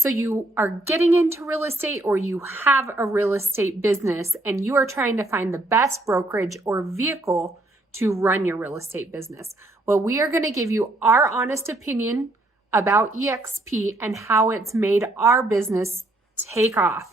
So you are getting into real estate or you have a real estate business and you are trying to find the best brokerage or vehicle to run your real estate business. Well, we are going to give you our honest opinion about eXp and how it's made our business take off.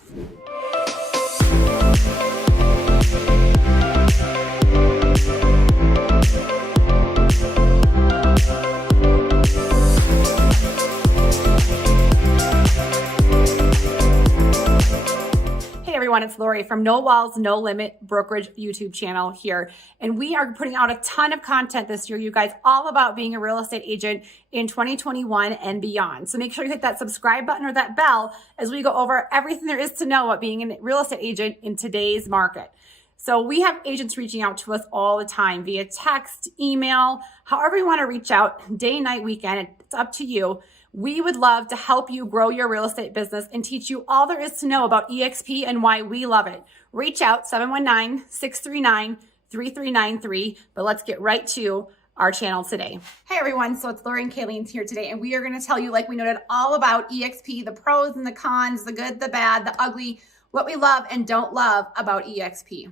Everyone, it's Laurie from No Walls, No Limit Brokerage YouTube channel here. And we are putting out a ton of content this year, you guys, all about being a real estate agent in 2021 and beyond. So make sure you hit that subscribe button or that bell as we go over everything there is to know about being a real estate agent in today's market. So we have agents reaching out to us all the time via text, email, however you want to reach out, day, night, weekend, it's up to you. We would love to help you grow your real estate business and teach you all there is to know about eXp and why we love it. Reach out 719-639-3393, but let's get right to our channel today. Hey everyone, so it's Laurie and Kalene here today, and we are going to tell you, like we noted, all about eXp, the pros and the cons, the good, the bad, the ugly, what we love and don't love about eXp.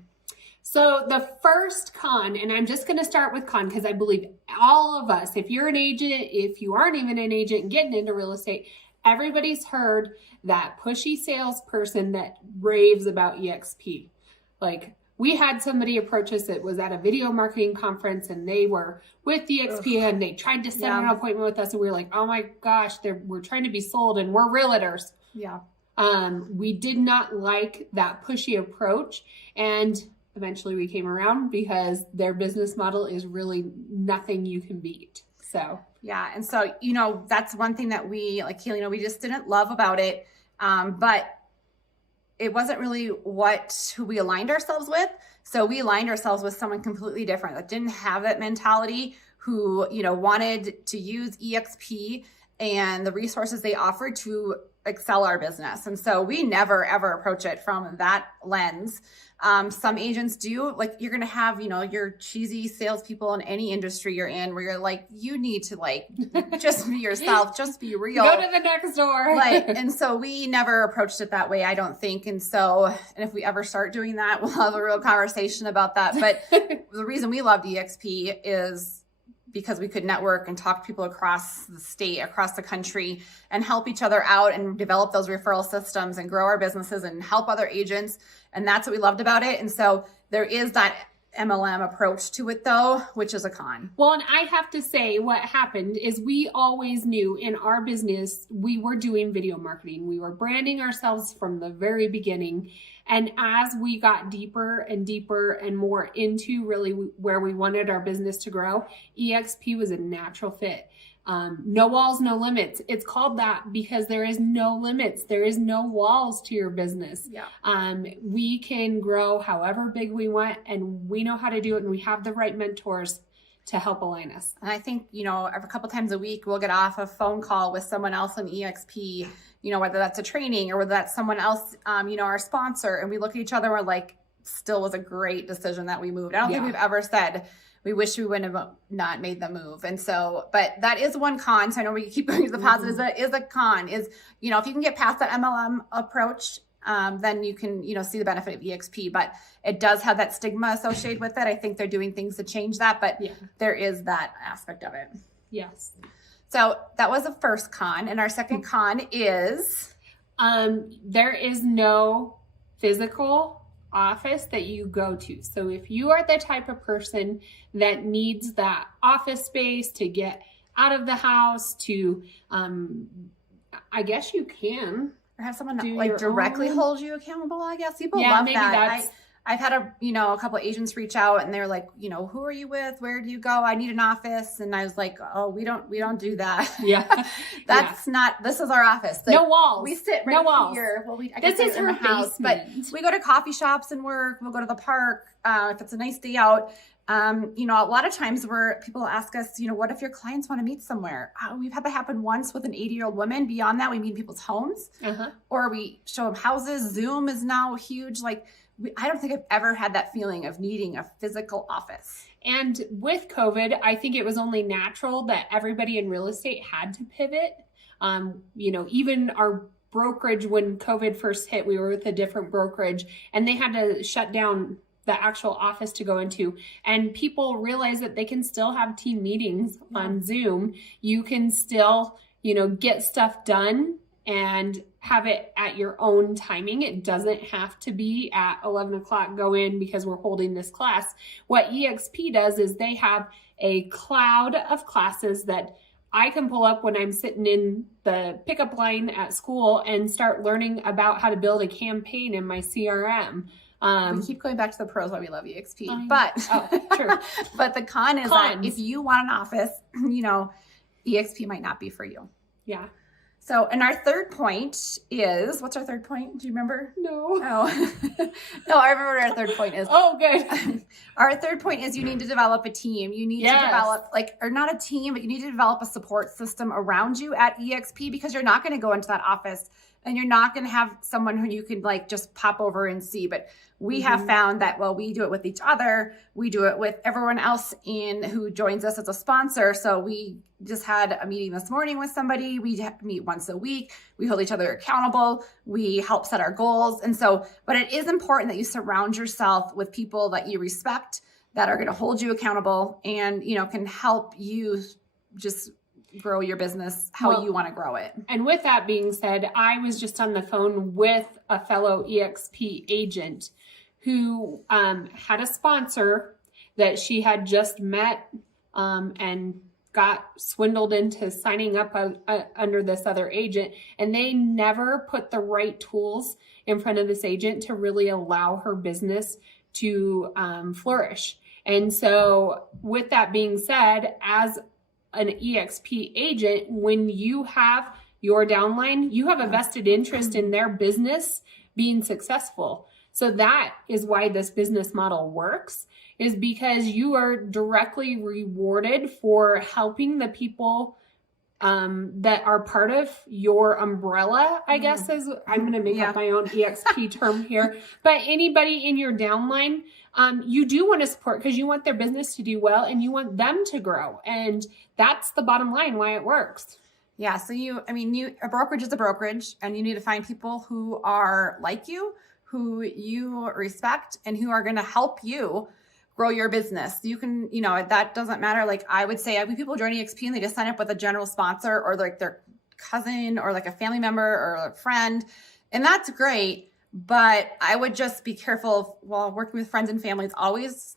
So the first con, and I'm just going to start with con because I believe all of us, if you're an agent, if you aren't even an agent getting into real estate, everybody's heard that pushy salesperson that raves about eXp. Like we had somebody approach us that was at a video marketing conference and they were with eXp and they tried to set an appointment with us and we were like, oh my gosh, we're trying to be sold and we're realtors. Yeah. We did not like that pushy approach, and eventually we came around because their business model is really nothing you can beat. So yeah, and so that's one thing that we, like Kalene, we just didn't love about it, but it wasn't really who we aligned ourselves with. So we aligned ourselves with someone completely different that didn't have that mentality, who wanted to use eXp and the resources they offered to excel our business. And so we never ever approach it from that lens. Some agents do, like you're going to have, your cheesy salespeople in any industry you're in where you're like, you need to just be yourself, just be real. Go to the next door. And so we never approached it that way, I don't think. And if we ever start doing that, we'll have a real conversation about that. But the reason we loved eXp is because we could network and talk to people across the state, across the country, and help each other out and develop those referral systems and grow our businesses and help other agents. And that's what we loved about it. And so there is that MLM approach to it though, which is a con. Well, and I have to say what happened is we always knew in our business, we were doing video marketing. We were branding ourselves from the very beginning. And as we got deeper and deeper and more into really where we wanted our business to grow, eXp was a natural fit. No walls, no limits. It's called that because there is no limits. There is no walls to your business. Yeah. We can grow however big we want and we know how to do it and we have the right mentors to help align us. And I think, a couple times a week, we'll get off a phone call with someone else on eXp, whether that's a training or whether that's someone else, our sponsor, and we look at each other and we're like, still was a great decision that we moved. I don't think we've ever said, we wish we wouldn't have not made the move. And so, but that is one con. So I know we keep going to the positives, but it is a con is, if you can get past that MLM approach, then you can, see the benefit of eXp, but it does have that stigma associated with it. I think they're doing things to change that, but there is that aspect of it. Yes. So that was the first con. And our second con is? There is no physical office that you go to. So if you are the type of person that needs that office space to get out of the house to, I guess you can. Or have someone directly hold you accountable, I guess. People love that. I've had a couple of agents reach out and they're like, who are you with? Where do you go? I need an office. And I was like, oh, we don't do that. Yeah. That's not, this is our office. No walls. We sit right here. Well, I guess this is her house, but we go to coffee shops and work. We'll go to the park. If it's a nice day out, a lot of times where people ask us, what if your clients want to meet somewhere? We've had that happen once with an 80-year-old woman. Beyond that, we meet people's homes or we show them houses. Zoom is now huge. I don't think I've ever had that feeling of needing a physical office. And with COVID, I think it was only natural that everybody in real estate had to pivot. Even our brokerage when COVID first hit. We were with a different brokerage and they had to shut down the actual office to go into, and people realize that they can still have team meetings on Zoom. You can still, get stuff done and have it at your own timing. It doesn't have to be at 11 o'clock, go in because we're holding this class. What eXp does is they have a cloud of classes that I can pull up when I'm sitting in the pickup line at school and start learning about how to build a campaign in my CRM. We keep going back to the pros why we love eXp, but true. But the con is that if you want an office, eXp might not be for you. Yeah. So, and our third point is, what's our third point? Do you remember? No. Oh, no, I remember what our third point is. Oh, good. Our third point is you need to develop a team. You need to develop or not a team, but you need to develop a support system around you at eXp, because you're not going to go into that office and you're not going to have someone who you can just pop over and see. But we have found that, we do it with each other. We do it with everyone else who joins us as a sponsor. So we just had a meeting this morning with somebody. We meet once a week. We hold each other accountable. We help set our goals. And so, but it is important that you surround yourself with people that you respect, that are going to hold you accountable and, can help you just grow your business how you want to grow it. And with that being said, I was just on the phone with a fellow eXp agent who had a sponsor that she had just met and got swindled into signing up under this other agent. And they never put the right tools in front of this agent to really allow her business to flourish. And so with that being said, as an eXp agent, when you have your downline, you have a vested interest in their business being successful. So that is why this business model works, is because you are directly rewarded for helping the people that are part of your umbrella, I guess, is I'm going to make up my own eXp term here. But anybody in your downline, you do want to support because you want their business to do well and you want them to grow. And that's the bottom line why it works. Yeah. So a brokerage is a brokerage, and you need to find people who are like you, who you respect, and who are going to help you grow your business. You can, that doesn't matter. Like I would say, I have people join eXp and they just sign up with a general sponsor or their cousin or a family member or a friend. And that's great. But I would just be careful while working with friends and family. It's always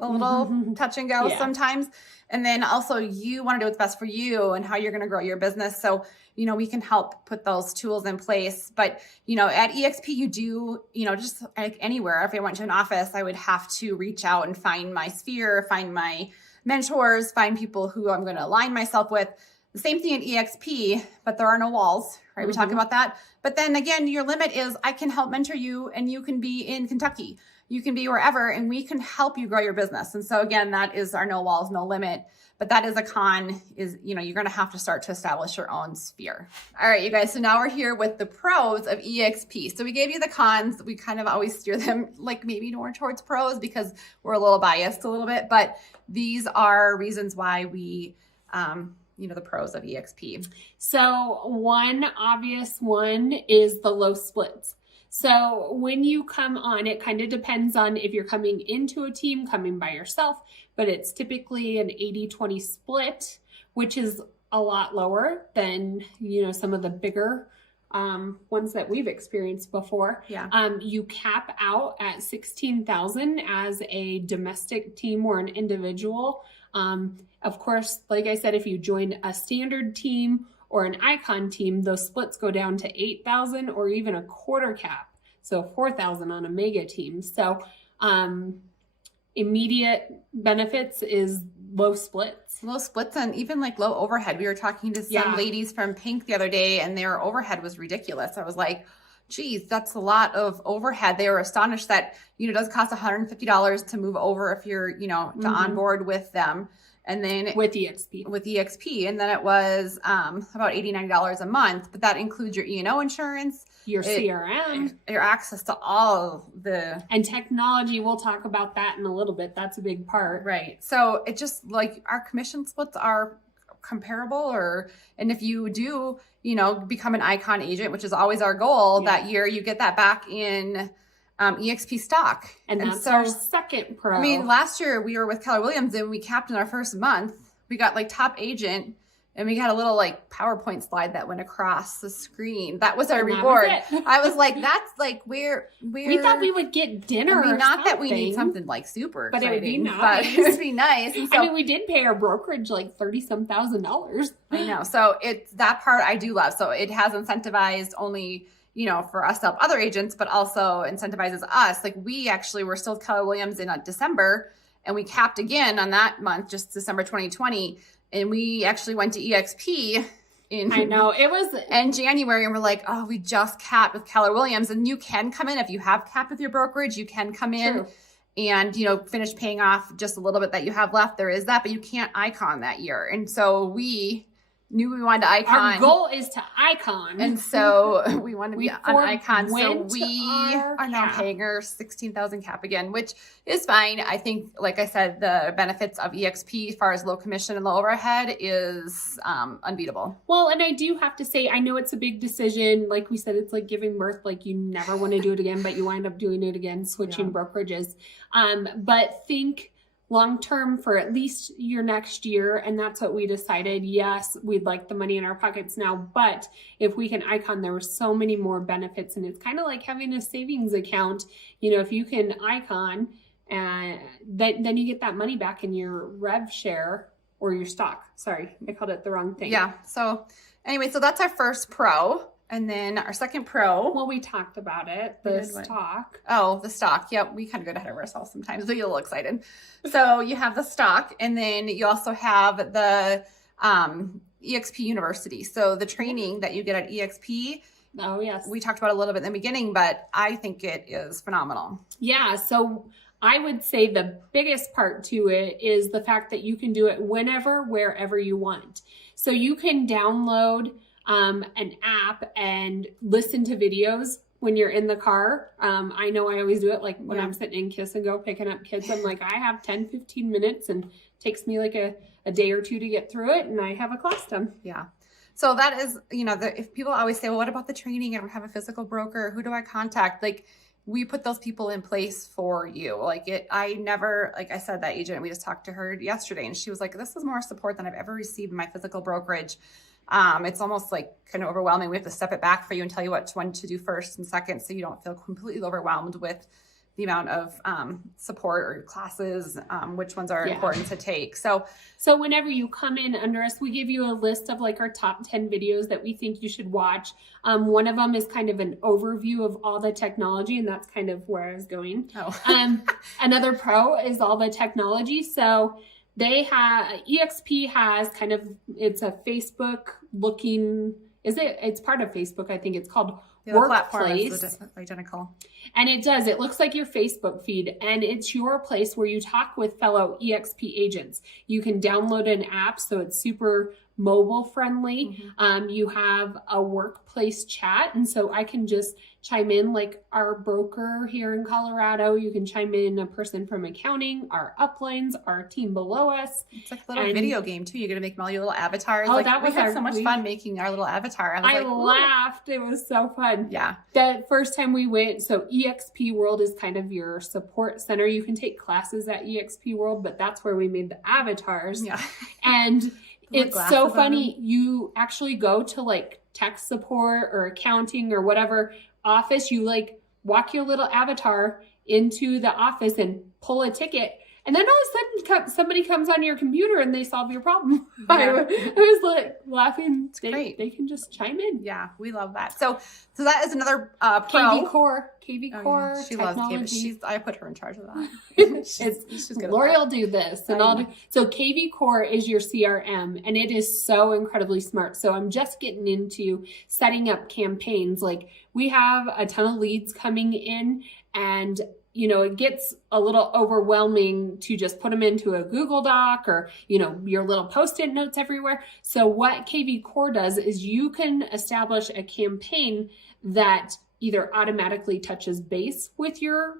a little touch and go sometimes. And then also you want to do what's best for you and how you're going to grow your business. So, we can help put those tools in place. But, at eXp, you do, just like anywhere, if I went to an office, I would have to reach out and find my sphere, find my mentors, find people who I'm going to align myself with. The same thing at eXp, but there are no walls, right? We talk about that. But then again, your limit is I can help mentor you, and you can be in Kentucky. You can be wherever, and we can help you grow your business. And so again, that is our no walls, no limit. But that is a con, is, you're going to have to start to establish your own sphere. All right, you guys. So now we're here with the pros of eXp. So we gave you the cons. We kind of always steer them maybe more towards pros because we're a little biased a little bit. But these are reasons why we, the pros of eXp. So one obvious one is the low splits. So when you come on, it kind of depends on if you're coming into a team, coming by yourself, but it's typically an 80-20 split, which is a lot lower than, some of the bigger ones that we've experienced before. Yeah. You cap out at 16,000 as a domestic team or an individual. Of course, like I said, if you join a standard team or an icon team, those splits go down to 8,000 or even a quarter cap. So 4,000 on a mega team. So immediate benefits is low splits. Low splits and even low overhead. We were talking to some ladies from Pink the other day, and their overhead was ridiculous. I was like, geez, that's a lot of overhead. They were astonished that, it does cost $150 to move over if you're, to onboard with them. And then with eXp. And then it was about $89 a month, but that includes your E&O insurance, your CRM, your access to all and technology. We'll talk about that in a little bit. That's a big part. Right. So it just our commission splits are comparable, and if you do, become an icon agent, which is always our goal that year, you get that back in eXp stock. And that's our second pro. I mean, last year we were with Keller Williams and we capped in our first month. We got like top agent and we got a little like PowerPoint slide that went across the screen. That was our reward. I was like, that's like where we thought we would get dinner. I mean, not that we need something like super exciting, but it would be nice. But it would be nice. And so, I mean, we did pay our brokerage like $30,000. I know. So it's that part I do love. So it has incentivized only, for us to help other agents, but also incentivizes us. Like we actually were still with Keller Williams in December and we capped again on that month, just December 2020. And we actually went to eXp in January, and we're like, oh, we just capped with Keller Williams. And you can come in if you have capped with your brokerage, you can come in and finish paying off just a little bit that you have left. There is that, but you can't icon that year. And so we knew we wanted to icon. Our goal is to icon. And so we wanted to be an icon. So we are now paying our $16,000 cap again, which is fine. I think, like I said, the benefits of eXp as far as low commission and low overhead is unbeatable. Well, and I do have to say, I know it's a big decision. Like we said, it's like giving birth. Like you never want to do it again, but you wind up doing it again, switching brokerages. But think long-term for at least your next year. And that's what we decided. Yes, we'd like the money in our pockets now, but if we can icon, there were so many more benefits. And it's kind of like having a savings account. If you can icon, then you get that money back in your rev share or your stock. Sorry, I called it the wrong thing. Yeah. So anyway, so that's our first pro. And then our second pro. Well, we talked about it. The stock. Oh, the stock. Yep. We kind of get ahead of ourselves sometimes, but you're a little excited. So you have the stock, and then you also have the eXp University. So the training that you get at eXp. Oh, yes. We talked about it a little bit in the beginning, but I think it is phenomenal. Yeah. So I would say the biggest part to it is the fact that you can do it whenever, wherever you want. So you can download an app and listen to videos when you're in the car. I know I always do it like when I'm sitting in Kiss and Go picking up kids. I'm like, I have 10, 15 minutes and it takes me like a day or two to get through it and I have a class done. Yeah. So that is, if people always say, well, what about the training? I don't have a physical broker. Who do I contact? Like we put those people in place for you. Like I said, that agent, we just talked to her yesterday and she was like, this is more support than I've ever received in my physical brokerage. It's almost like kind of overwhelming. We have to step it back for you and tell you which one to do first and second, so you don't feel completely overwhelmed with the amount of support or classes, which ones are important to take. So whenever you come in under us, we give you a list of like our top 10 videos that we think you should watch. One of them is kind of an overview of all the technology, and that's kind of where I was going. Another pro is all the technology. So eXp has kind of, it's a Facebook looking, it's part of Facebook. I think it's called Workplace. Is identical. And it looks like your Facebook feed, and it's your place where you talk with fellow eXp agents. You can download an app, so it's super mobile friendly. Mm-hmm. You have a workplace chat, and so I can just chime in like our broker here in Colorado. You can chime in a person from accounting, our uplines, our team below us. It's like a little video game too. You're gonna make all your little avatars. Oh, like, that was we had so much fun making our little avatar. I laughed. It was so fun. Yeah. The first time we went, so eXp World is kind of your support center. You can take classes at eXp World, but that's where we made the avatars. Yeah. And it's so funny. You actually go to like tech support or accounting or whatever office. You like walk your little avatar into the office and pull a ticket. And then all of a sudden somebody comes on your computer and they solve your problem. Yeah. I was like laughing. It's great. They can just chime in. Yeah, we love that. So that is another pro. KV Core. Yeah. She loves KV. I put her in charge of that. she's good. Laurie will do this. And so KV Core is your CRM, and it is so incredibly smart. So I'm just getting into setting up campaigns. Like we have a ton of leads coming in, and it gets a little overwhelming to just put them into a Google Doc or, your little Post-it notes everywhere. So what KV Core does is you can establish a campaign that either automatically touches base with your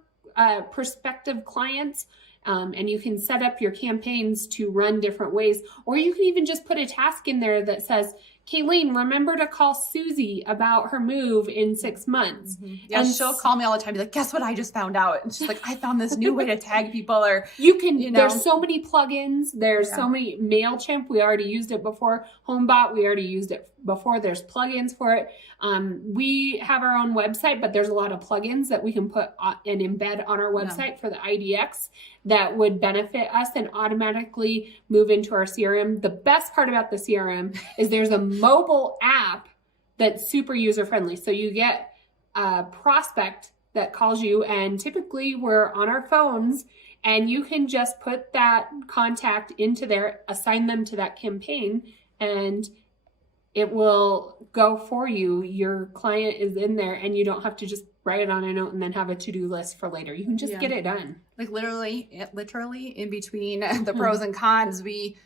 prospective clients And you can set up your campaigns to run different ways, or you can even just put a task in there that says, Kalene, remember to call Susie about her move in 6 months. Yeah, and she'll call me all the time, be like, guess what I just found out? And she's like, I found this new way to tag people. Or there's so many plugins. There's so many. MailChimp, we already used it before. HomeBot, we already used it before. There's plugins for it. We have our own website, but there's a lot of plugins that we can put and embed on our website for the IDX that would benefit us and automatically move into our CRM. The best part about the CRM is there's a mobile app that's super user friendly. So you get a prospect that calls you, and typically we're on our phones, and you can just put that contact into there, assign them to that campaign, and it will go for you. Your client is in there, and you don't have to just write it on a note and then have a to-do list for later. You can just get it done. Like literally in between the pros and cons, we,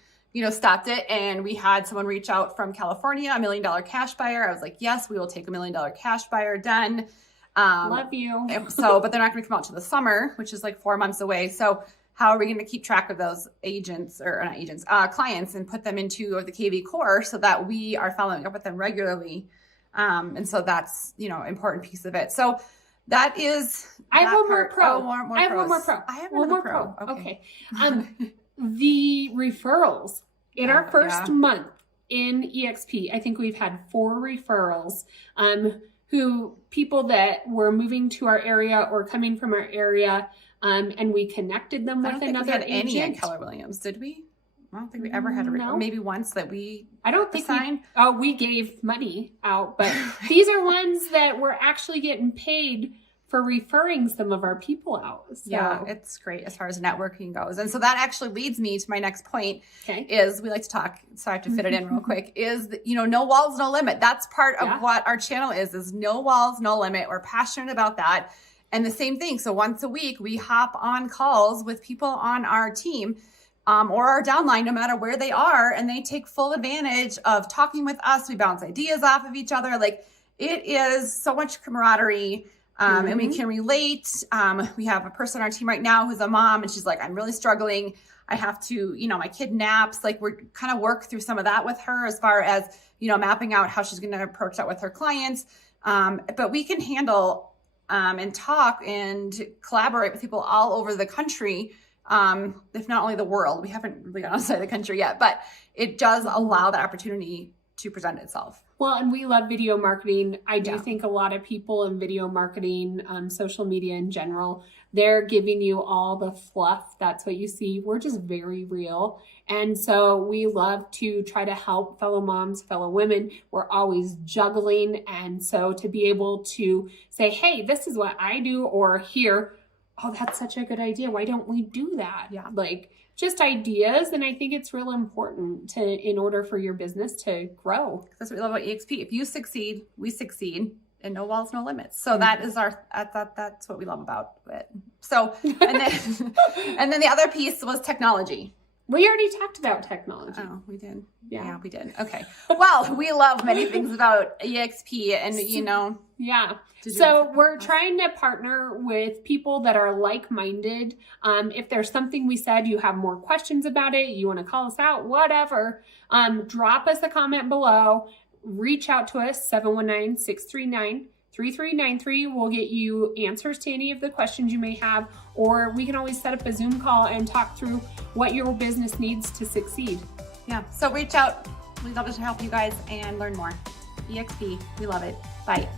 stopped it, and we had someone reach out from California, $1 million cash buyer. I was like, yes, we will take $1 million cash buyer, done. Love you. But they're not going to come out to the summer, which is like 4 months away. So how are we going to keep track of those clients and put them into the KV core so that we are following up with them regularly? And so that's, important piece of it. So that is, I have one more pro. Oh, I have one more pro. I have one more pro. Okay. The referrals in our first month in eXp, I think we've had 4 referrals, people that were moving to our area or coming from our area. And we connected them with another agent. Any in Keller Williams, did we? I don't think we ever had maybe once that we we gave money out, but these are ones that we're actually getting paid for referring some of our people out. So. Yeah, it's great as far as networking goes. And so that actually leads me to my next point is we like to talk, so I have to fit it in real quick, is, no walls, no limit. That's part of what our channel is no walls, no limit. We're passionate about that. And the same thing. So once a week, we hop on calls with people on our team or our downline, no matter where they are, and they take full advantage of talking with us. We bounce ideas off of each other. Like, it is so much camaraderie, and we can relate. We have a person on our team right now who's a mom, and she's like, I'm really struggling. I have to, my kid naps. Like, we're kind of work through some of that with her as far as, mapping out how she's going to approach that with her clients. But we can handle and talk and collaborate with people all over the country, if not only the world. We haven't really gone outside the country yet, but it does allow that opportunity to present itself. Well, and we love video marketing. I do think a lot of people in video marketing, social media in general, they're giving you all the fluff. That's what you see. We're just very real. And so we love to try to help fellow moms, fellow women. We're always juggling. And so to be able to say, hey, this is what I do, or here, oh, that's such a good idea. Why don't we do that? Yeah. Like, just ideas. And I think it's real important in order for your business to grow. That's what we love about eXp. If you succeed, we succeed, and no walls, no limits. So that is that's what we love about it. So, and then the other piece was technology. We already talked about technology. Oh, we did. Yeah, we did. Okay. Well, we love many things about eXp, and Yeah. So we're trying to partner with people that are like-minded. If there's something we said, you have more questions about it, you want to call us out, whatever, drop us a comment below. Reach out to us, 719-639-3393. We'll get you answers to any of the questions you may have, or we can always set up a Zoom call and talk through what your business needs to succeed. Yeah, so reach out. We'd love to help you guys and learn more. eXp, we love it. Bye.